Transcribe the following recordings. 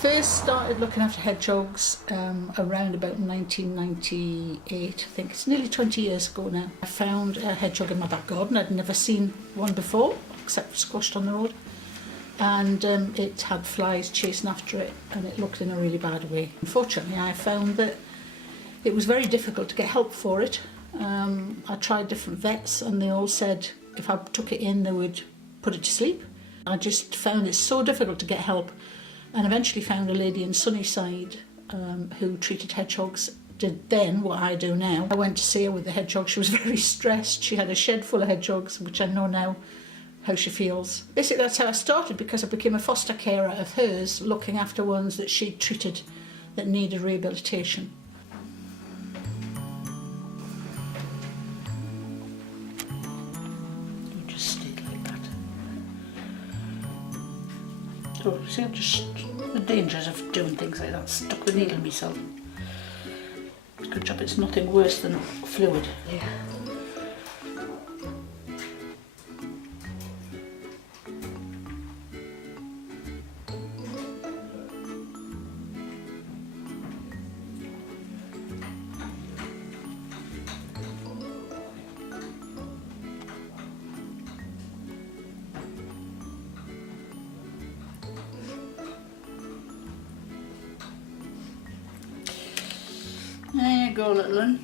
first started looking after hedgehogs around about 1998, I think. It's nearly 20 years ago now. I found a hedgehog in my back garden. I'd never seen one before, except squashed on the road. And it had flies chasing after it, and it looked in a really bad way. Unfortunately, I found that it was very difficult to get help for it. I tried different vets, and they all said if I took it in, they would put it to sleep. I just found it so difficult to get help, and eventually found a lady in Sunnyside who treated hedgehogs, did then what I do now. I went to see her with the hedgehog. She was very stressed. She had a shed full of hedgehogs, which I know now how she feels. Basically, that's how I started, because I became a foster carer of hers, looking after ones that she'd treated that needed rehabilitation. You just stayed like that. So, see, I'm just the dangers of doing things like that. Stuck the needle myself. Good job it's nothing worse than fluid. Yeah. There you go, little one.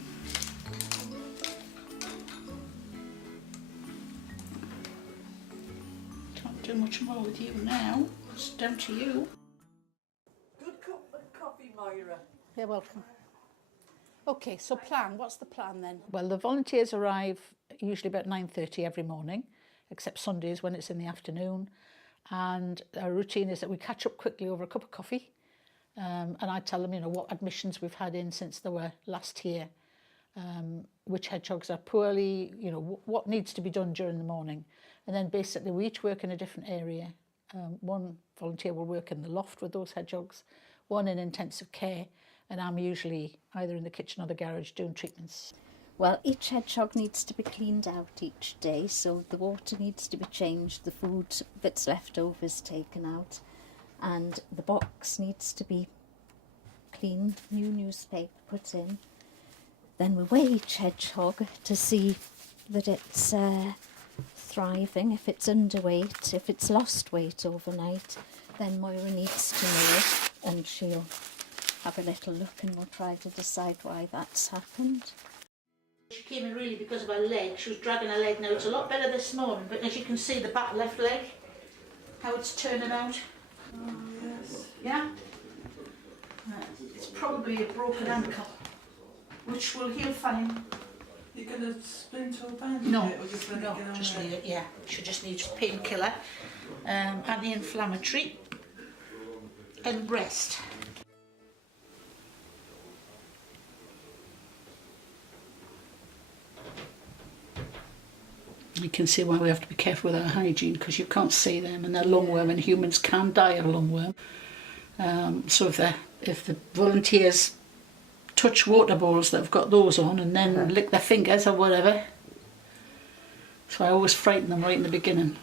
Can't do much more with you now. It's down to you. Good cup of coffee, Moira. You're welcome. Okay, so plan. What's the plan then? Well, the volunteers arrive usually about 9:30 every morning, except Sundays when it's in the afternoon. And our routine is that we catch up quickly over a cup of coffee. And I tell them, what admissions we've had in since they were last here, which hedgehogs are poorly, what needs to be done during the morning. And then basically we each work in a different area. One volunteer will work in the loft with those hedgehogs, one in intensive care, and I'm usually either in the kitchen or the garage doing treatments. Well, each hedgehog needs to be cleaned out each day, so the water needs to be changed, the food that's left over is taken out, and the box needs to be cleaned, new newspaper put in. Then we weigh each hedgehog to see that it's thriving. If it's underweight, if it's lost weight overnight, then Moira needs to know it, and she'll have a little look and we'll try to decide why that's happened. She came in really because of her leg. She was dragging her leg. Now it's a lot better this morning, but as you can see, the back left leg, how it's turning out. Oh, yes. Yeah? It's probably a broken ankle, which will heal fine. You're going to splint or bandage No, it, or just let it no, get on just there? leave it, yeah. She just needs painkiller, anti-inflammatory, and rest. You can see why we have to be careful with our hygiene, because you can't see them, and they're lungworm, and humans can die of lungworm. So if the volunteers touch water bowls that have got those on and then lick their fingers or whatever, so I always frighten them right in the beginning.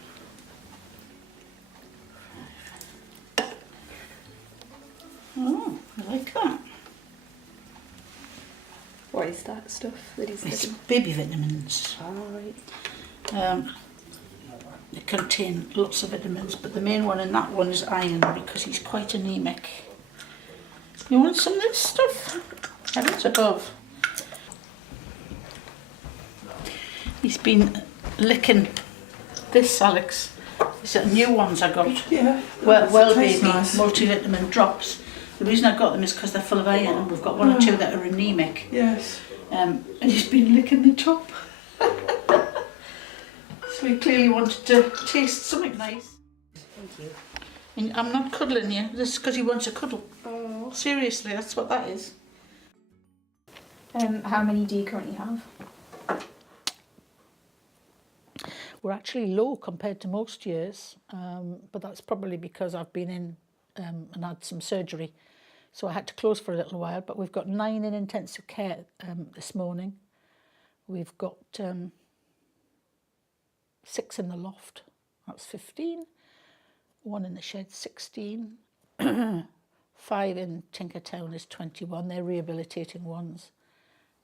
Oh, I like that. What is that stuff that he's It's given? baby vitamins. Oh, right. They contain lots of vitamins, but the main one in that one is iron, because he's quite anemic. You want some of this stuff? Heavens above. He's been licking this, Alex. These are new ones I got. Yeah. Well tastes baby nice. multivitamin drops. The reason I got them is because they're full of iron. We've got one or two that are anemic. Yes. And he's been licking the top. So he clearly wanted to taste something nice. Thank you. And I'm not cuddling you. This is because he wants a cuddle. Oh. Seriously, that's what that is. How many do you currently have? We're actually low compared to most years, but that's probably because I've been in and had some surgery. So I had to close for a little while, but we've got 9 in intensive care this morning. We've got 6 in the loft, that's 15. 1 in the shed, 16. 5 in Tinkertown is 21. They're rehabilitating ones,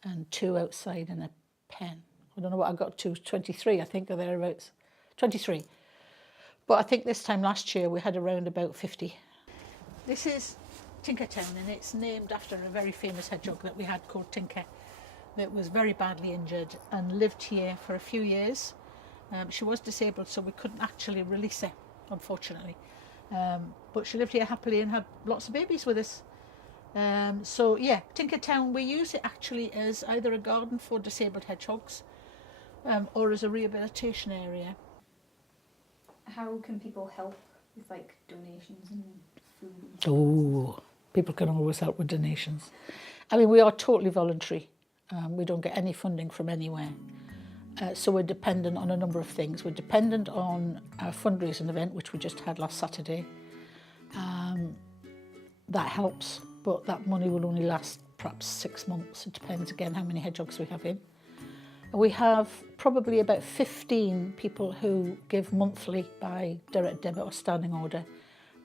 and 2 outside in a pen. I don't know what I got to, 23 I think, or thereabouts. 23. But I think this time last year we had around about 50. This is Tinkertown, and it's named after a very famous hedgehog that we had called Tinker, that was very badly injured and lived here for a few years. She was disabled, so we couldn't actually release her, unfortunately. But she lived here happily and had lots of babies with us. So yeah, Tinkertown, we use it actually as either a garden for disabled hedgehogs or as a rehabilitation area. How can people help with like donations and food? Oh, people can always help with donations. I mean, we are totally voluntary. We don't get any funding from anywhere. So we're dependent on a number of things. We're dependent on our fundraising event, which we just had last Saturday. That helps, but that money will only last perhaps 6 months. It depends again how many hedgehogs we have in. We have probably about 15 people who give monthly by direct debit or standing order,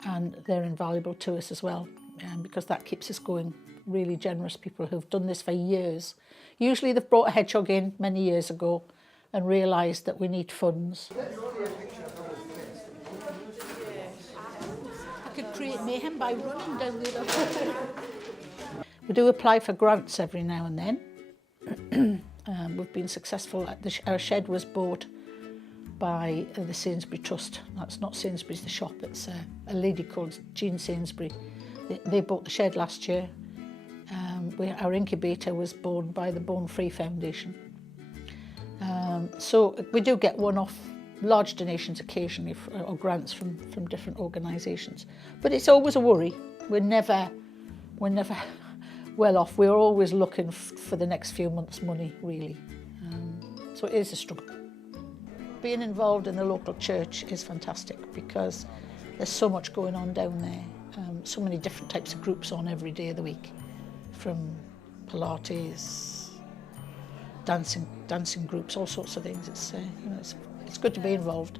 and they're invaluable to us as well, because that keeps us going. Really generous people who've done this for years. Usually they've brought a hedgehog in many years ago and realised that we need funds. I could create mayhem by running down the other. We do apply for grants every now and then. We've been successful. Our shed was bought by the Sainsbury Trust. That's not Sainsbury's the shop, it's a lady called Jean Sainsbury. They bought the shed last year. Our incubator was born by the Born Free Foundation. So we do get one-off large donations occasionally or grants from different organisations. But it's always a worry. We're never well off. We're always looking for the next few months' money, really. So it is a struggle. Being involved in the local church is fantastic because there's so much going on down there. So many different types of groups on every day of the week, from Pilates, dancing groups, all sorts of things. It's good to be involved.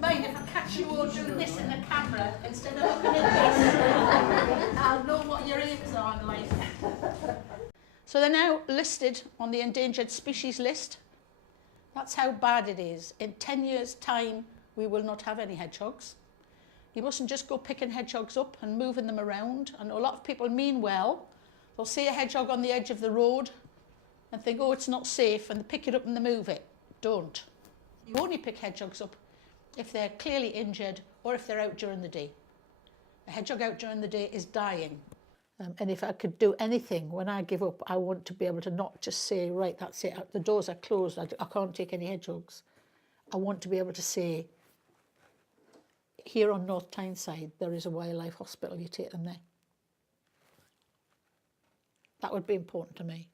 Mind if I catch you all doing this in the camera instead of looking at this? I'll know what your aims are like. So they're now listed on the endangered species list. That's how bad it is. In 10 years' time, we will not have any hedgehogs. You mustn't just go picking hedgehogs up and moving them around. I know a lot of people mean well. They'll see a hedgehog on the edge of the road and think, oh, it's not safe, and they pick it up and they move it. Don't. You only pick hedgehogs up if they're clearly injured or if they're out during the day. A hedgehog out during the day is dying. And if I could do anything when I give up, I want to be able to not just say, right, that's it, the doors are closed, I can't take any hedgehogs. I want to be able to say, here on North Tyneside, there is a wildlife hospital, you take them there. That would be important to me.